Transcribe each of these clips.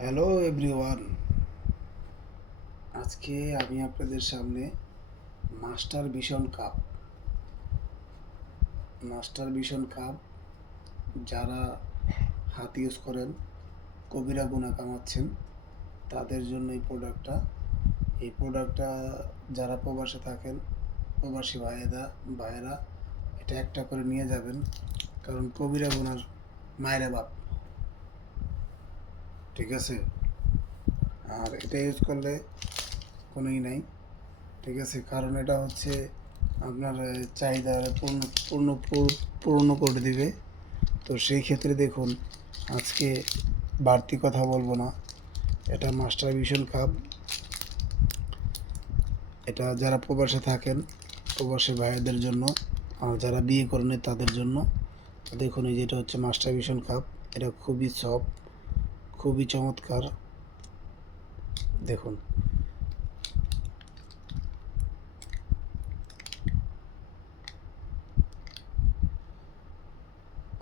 Hello everyone, আজকে আমি আপনাদের সামনে মাস্টার ভিশন কাপ যারা হাত ইউজ করেন, কবিরা গুণা কামাচ্ছেন, তাদের জন্য এই প্রোডাক্টটা যারা প্রবাসে থাকেন, প্রবাসী ভাইয়েরা এটা একটা করে নিয়ে যাবেন, কারণ কবিরা গুনার মায়েরা বাপ, ঠিক আছে। আর এটা ইউজ করলে কোনোই নাই, ঠিক আছে, কারণ এটা হচ্ছে আপনার চাহিদা পূর্ণ করে দিবে। তো সেই ক্ষেত্রে দেখুন, আজকে বাড়তি কথা বলবো না। এটা মাস্টার ভিশন কাপ, এটা যারা প্রবাসে থাকেন, প্রবাসী ভাইদের জন্য, আর যারা বিয়ে করেন তাদের জন্য। দেখুন, এই যেটা হচ্ছে মাস্টার ভিশন কাপ, এটা খুবই সফট, খুবই চমৎকার। দেখুন,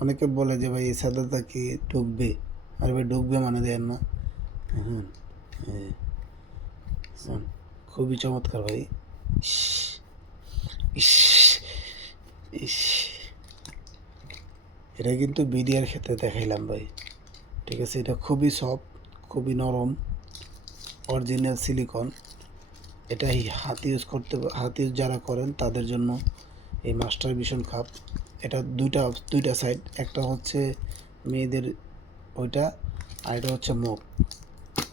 অনেকে বলে যে ভাই এই সাদাটা কি ঢুকবে, আর ভাই ঢুকবে মানে দেন না। হুম, খুবই চমৎকার ভাই। ইস, ইস, ইস, এটা কিন্তু বিডিআর ক্ষেত্রে দেখাইলাম ভাই, ঠিক আছে। এটা খুবই সফট, খুবই নরম, অরিজিনাল সিলিকন। এটা হাত ইউজ যারা করেন তাদের জন্য এই মাস্টার ভিশন কাপ। এটা দুইটা সাইড, একটা হচ্ছে মেয়েদের ওইটা, আর এটা হচ্ছে মুখ।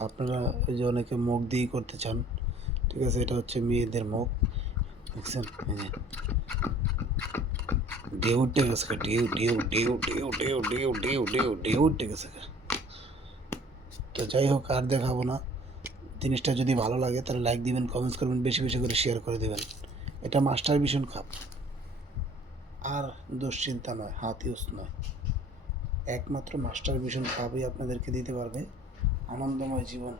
আপনারা ওই যে অনেকে মুখ দিয়েই করতে চান, ঠিক আছে। এটা হচ্ছে মেয়েদের মুখ, দেখছেন, এই যে ঢেউ উঠে গেছে, ঢেউ ঢেউ ঢেউ ঢেউ ঢেউ ঢেউ ঢেউ ঢেউ ঢেউ উঠে গেছে। তো যাই হোক, আর দেখাবো না। জিনিসটা যদি ভালো লাগে তাহলে লাইক দিবেন, কমেন্টস করবেন, বেশি বেশি করে শেয়ার করে দেবেন। এটা মাস্টার ভিশন কাপ, আর দুশ্চিন্তা নয়, হাত ইউজ নয়, একমাত্র মাস্টার ভিশন কাপই আপনাদেরকে দিতে পারবে আনন্দময় জীবন।